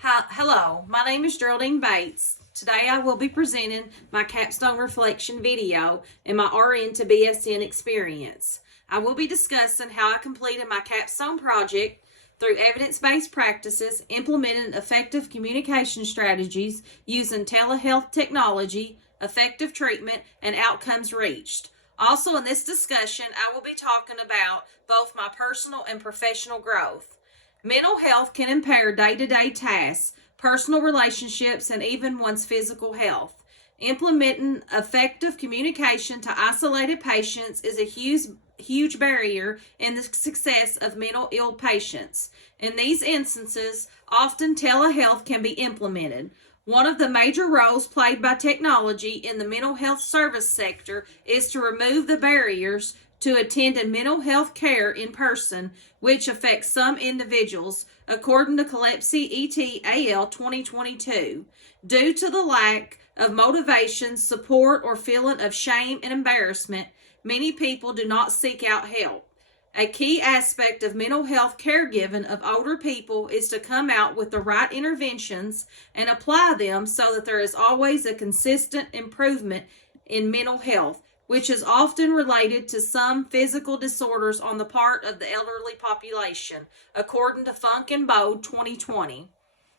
Hello, my name is Geraldine Bates. Today I will be presenting my capstone reflection video in my RN to BSN experience. I will be discussing how I completed my capstone project through evidence-based practices, implementing effective communication strategies using telehealth technology, effective treatment, and outcomes reached. Also in this discussion, I will be talking about both my personal and professional growth. Mental health can impair day-to-day tasks, personal relationships, and even one's physical health. Implementing effective communication to isolated patients is a huge barrier in the success of mental ill patients. In these instances, often telehealth can be implemented. One of the major roles played by technology in the mental health service sector is to remove the barriers to attending mental health care in person, which affects some individuals, according to CLEPSI ET-AL 2022. Due to the lack of motivation, support, or feeling of shame and embarrassment, many people do not seek out help. A key aspect of mental health caregiving of older people is to come out with the right interventions and apply them so that there is always a consistent improvement in mental health, which is often related to some physical disorders on the part of the elderly population, according to Funk and Bode 2020.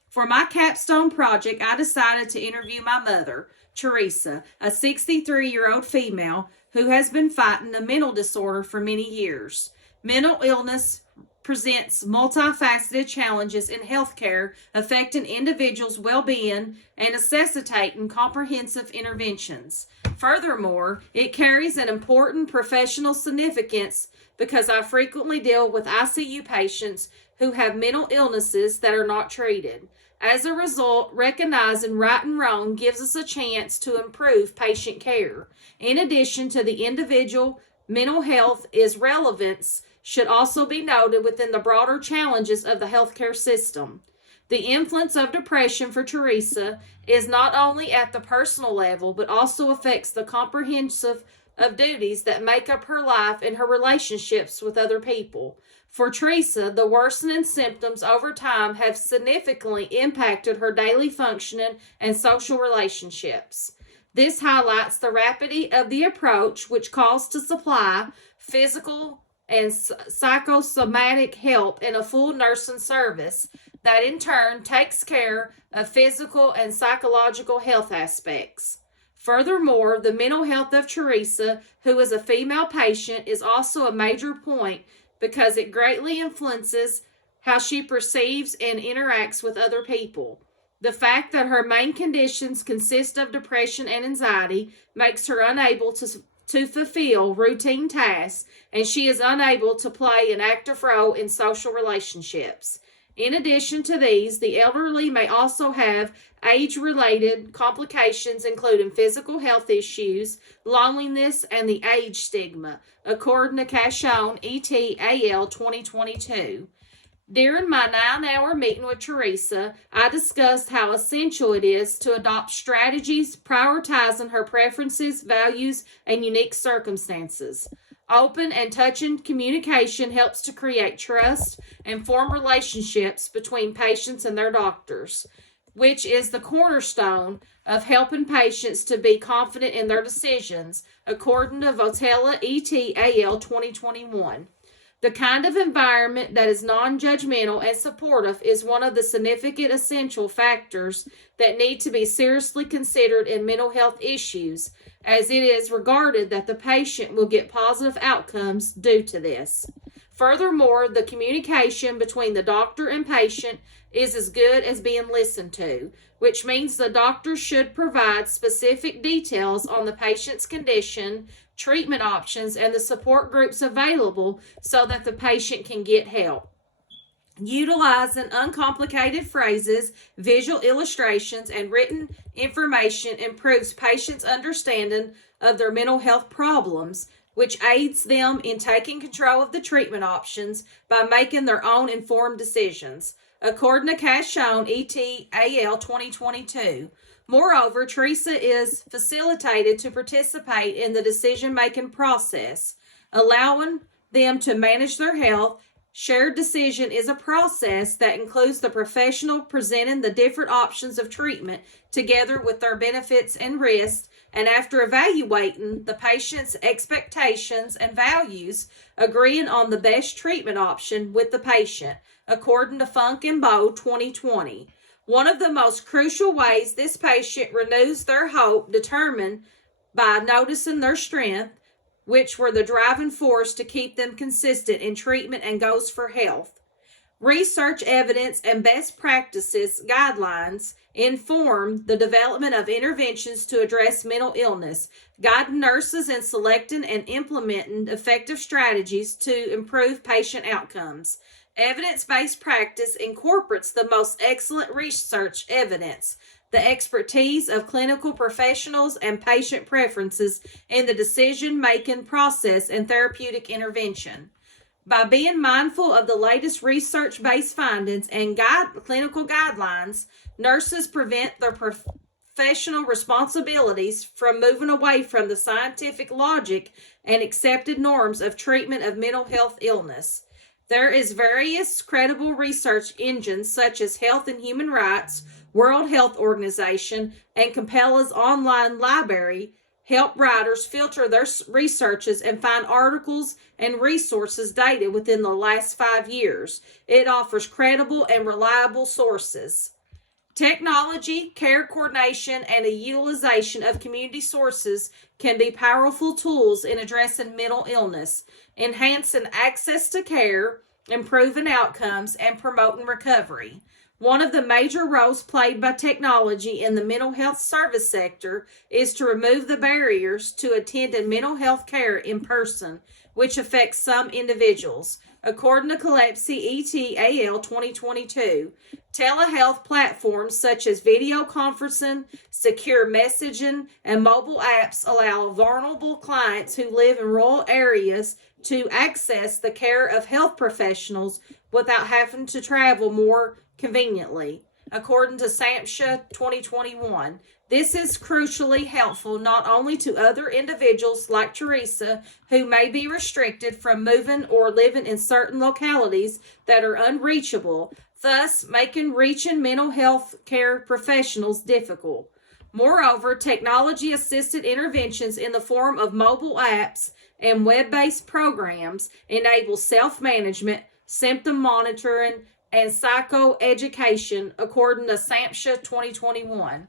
For my capstone project, I decided to interview my mother, Teresa, a 63-year-old female who has been fighting a mental disorder for many years. Mental illness presents multifaceted challenges in healthcare affecting individuals' well-being and necessitating comprehensive interventions. Furthermore, it carries an important professional significance because I frequently deal with ICU patients who have mental illnesses that are not treated. As a result, recognizing right and wrong gives us a chance to improve patient care. In addition to the individual, mental health is relevance should also be noted within the broader challenges of the healthcare system. The influence of depression for Teresa is not only at the personal level, but also affects the comprehensive of duties that make up her life and her relationships with other people. For Teresa, the worsening symptoms over time have significantly impacted her daily functioning and social relationships. This highlights the rapidity of the approach, which calls to supply physical and psychosomatic help in a full nursing service that in turn takes care of physical and psychological health aspects. Furthermore, the mental health of Teresa, who is a female patient, is also a major point because it greatly influences how she perceives and interacts with other people. The fact that her main conditions consist of depression and anxiety makes her unable to fulfill routine tasks, and she is unable to play an active role in social relationships. In addition to these, the elderly may also have age-related complications, including physical health issues, loneliness, and the age stigma, according to Cashone ET-AL 2022. During my 9-hour meeting with Teresa, I discussed how essential it is to adopt strategies prioritizing her preferences, values, and unique circumstances. Open and touching communication helps to create trust and form relationships between patients and their doctors, which is the cornerstone of helping patients to be confident in their decisions, according to Votella ET-AL 2021. The kind of environment that is non-judgmental and supportive is one of the significant essential factors that need to be seriously considered in mental health issues, as it is regarded that the patient will get positive outcomes due to this. Furthermore, the communication between the doctor and patient is as good as being listened to, which means the doctor should provide specific details on the patient's condition, treatment options, and the support groups available so that the patient can get help. Utilizing uncomplicated phrases, visual illustrations, and written information improves patients' understanding of their mental health problems, which aids them in taking control of the treatment options by making their own informed decisions, according to Cashone ET-AL 2022. Moreover, Teresa is facilitated to participate in the decision-making process, allowing them to manage their health. Shared decision is a process that includes the professional presenting the different options of treatment together with their benefits and risks, and after evaluating the patient's expectations and values, agreeing on the best treatment option with the patient, according to Funk and Bow 2020. One of the most crucial ways this patient renews their hope determined by noticing their strength, which were the driving force to keep them consistent in treatment and goals for health. Research evidence and best practices guidelines inform the development of interventions to address mental illness, guiding nurses in selecting and implementing effective strategies to improve patient outcomes. Evidence-based practice incorporates the most excellent research evidence, the expertise of clinical professionals, and patient preferences in the decision-making process and therapeutic intervention. By being mindful of the latest research-based findings and clinical guidelines, nurses prevent their professional responsibilities from moving away from the scientific logic and accepted norms of treatment of mental health illness. There is various credible research engines such as Health and Human Rights, World Health Organization, and Capella's online library help writers filter their researches and find articles and resources dated within the last 5 years. It offers credible and reliable sources. Technology, care coordination, and the utilization of community sources can be powerful tools in addressing mental illness, enhancing access to care, improving outcomes, and promoting recovery. One of the major roles played by technology in the mental health service sector is to remove the barriers to attending mental health care in person, which affects some individuals. According to CLEPSI ET-AL 2022, telehealth platforms such as video conferencing, secure messaging, and mobile apps allow vulnerable clients who live in rural areas to access the care of health professionals without having to travel more conveniently. According to SAMHSA 2021, this is crucially helpful not only to other individuals like Teresa who may be restricted from moving or living in certain localities that are unreachable, thus making reaching mental health care professionals difficult. Moreover, technology-assisted interventions in the form of mobile apps and web-based programs enable self-management, symptom monitoring, and psychoeducation, according to SAMHSA 2021.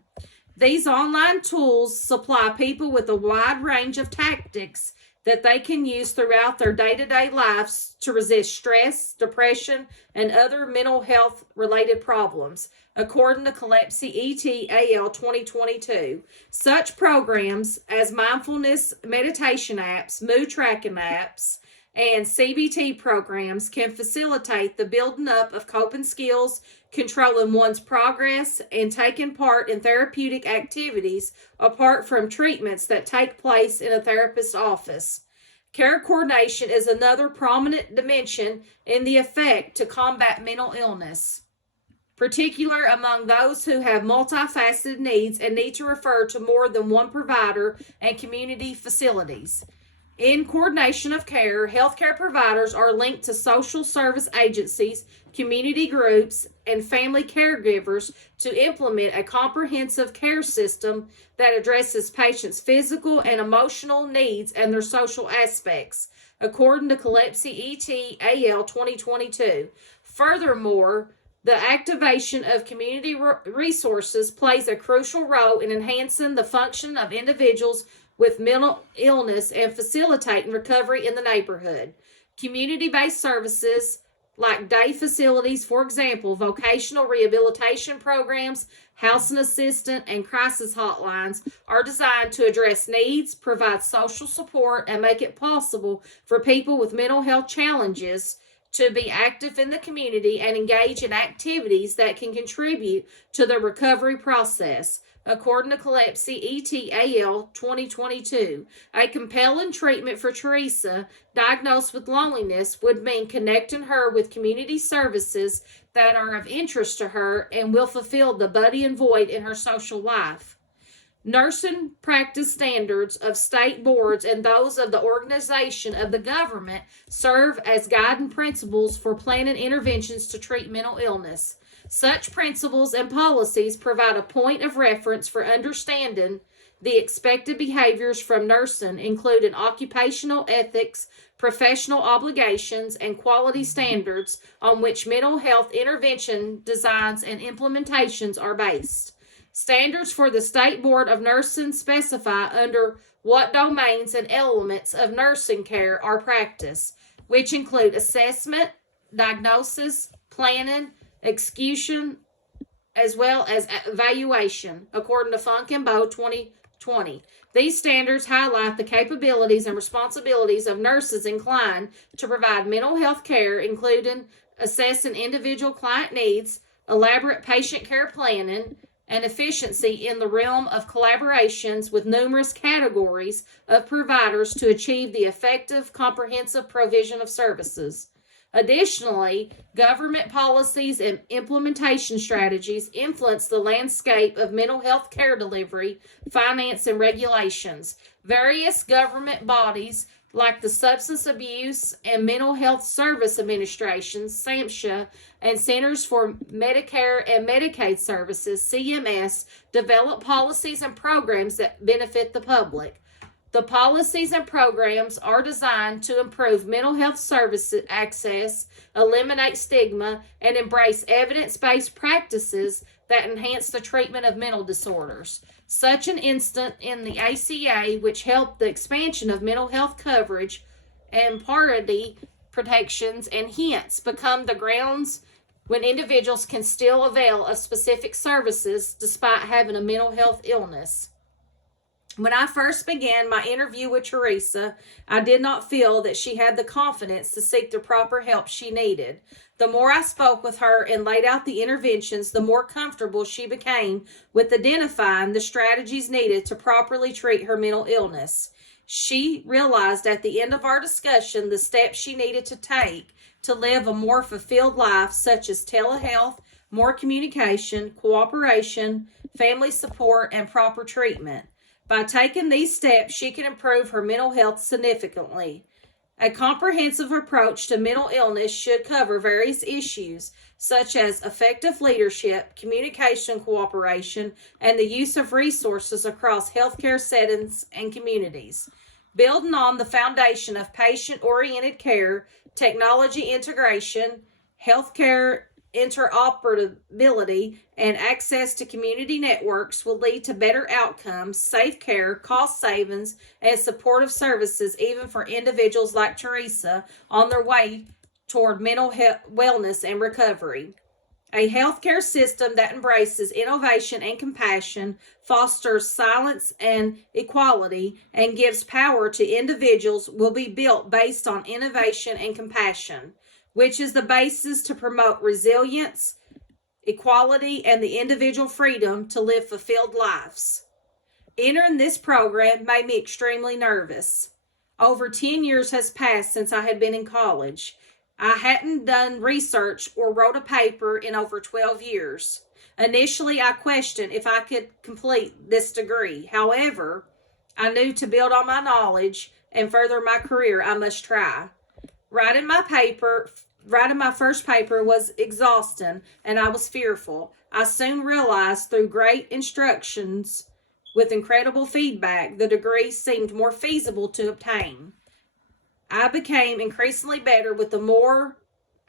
These online tools supply people with a wide range of tactics that they can use throughout their day-to-day lives to resist stress, depression, and other mental health related problems, according to CLEPSI ET-AL 2022. Such programs as mindfulness meditation apps, mood tracking apps, and CBT programs can facilitate the building up of coping skills, controlling one's progress, and taking part in therapeutic activities apart from treatments that take place in a therapist's office. Care coordination is another prominent dimension in the effort to combat mental illness, particularly among those who have multifaceted needs and need to refer to more than one provider and community facilities. In coordination of care, healthcare providers are linked to social service agencies, community groups, and family caregivers to implement a comprehensive care system that addresses patients' physical and emotional needs and their social aspects, according to CLEPSI ET-AL 2022. Furthermore, the activation of community resources plays a crucial role in enhancing the function of individuals with mental illness and facilitating recovery in the neighborhood. Community-based services like day facilities, for example, vocational rehabilitation programs, housing assistance, and crisis hotlines are designed to address needs, provide social support, and make it possible for people with mental health challenges to be active in the community and engage in activities that can contribute to the recovery process. According to CLEPSI ET-AL 2022, a compelling treatment for Teresa, diagnosed with loneliness, would mean connecting her with community services that are of interest to her and will fulfill the budding void in her social life. Nursing practice standards of state boards and those of the organization of the government serve as guiding principles for planning interventions to treat mental illness. Such principles and policies provide a point of reference for understanding the expected behaviors from nursing, including occupational ethics, professional obligations, and quality standards on which mental health intervention designs and implementations are based. Standards for the State Board of Nursing specify under what domains and elements of nursing care are practiced, which include assessment, diagnosis, planning, execution, as well as evaluation, according to Funk and Bow 2020. These standards highlight the capabilities and responsibilities of nurses inclined to provide mental health care, including assessing individual client needs, elaborate patient care planning, and efficiency in the realm of collaborations with numerous categories of providers to achieve the effective, comprehensive provision of services. Additionally, government policies and implementation strategies influence the landscape of mental health care delivery, finance, and regulations. Various government bodies, like the Substance Abuse and Mental Health Service Administration, SAMHSA, and Centers for Medicare and Medicaid Services, CMS, develop policies and programs that benefit the public. The policies and programs are designed to improve mental health service access, eliminate stigma, and embrace evidence-based practices that enhance the treatment of mental disorders. Such an instance in the ACA, which helped the expansion of mental health coverage and parity protections, and hence become the grounds when individuals can still avail of specific services despite having a mental health illness. When I first began my interview with Teresa, I did not feel that she had the confidence to seek the proper help she needed. The more I spoke with her and laid out the interventions, the more comfortable she became with identifying the strategies needed to properly treat her mental illness. She realized at the end of our discussion the steps she needed to take to live a more fulfilled life, such as telehealth, more communication, cooperation, family support, and proper treatment. By taking these steps, she can improve her mental health significantly. A comprehensive approach to mental illness should cover various issues, such as effective leadership, communication cooperation, and the use of resources across healthcare settings and communities. Building on the foundation of patient-oriented care, technology integration, healthcare interoperability, and access to community networks will lead to better outcomes, safe care, cost savings, and supportive services even for individuals like Teresa on their way toward mental health, wellness and recovery. A healthcare system that embraces innovation and compassion, fosters silence and equality, and gives power to individuals will be built based on innovation and compassion, which is the basis to promote resilience, equality, and the individual freedom to live fulfilled lives. Entering this program made me extremely nervous. Over 10 years has passed since I had been in college. I hadn't done research or wrote a paper in over 12 years. Initially, I questioned if I could complete this degree. However, I knew to build on my knowledge and further my career, I must try. Writing my first paper was exhausting, and I was fearful. I soon realized through great instructions with incredible feedback, the degree seemed more feasible to obtain. I became increasingly better with the more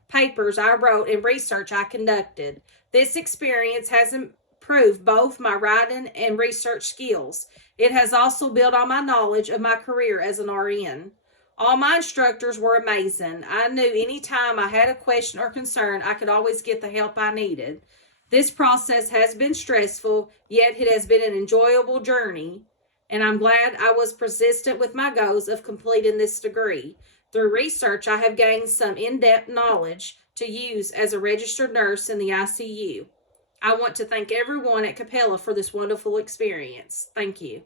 papers I wrote and research I conducted. This experience has improved both my writing and research skills. It has also built on my knowledge of my career as an RN. All my instructors were amazing. I knew anytime I had a question or concern, I could always get the help I needed. This process has been stressful, yet it has been an enjoyable journey, and I'm glad I was persistent with my goals of completing this degree. Through research, I have gained some in-depth knowledge to use as a registered nurse in the ICU. I want to thank everyone at Capella for this wonderful experience. Thank you.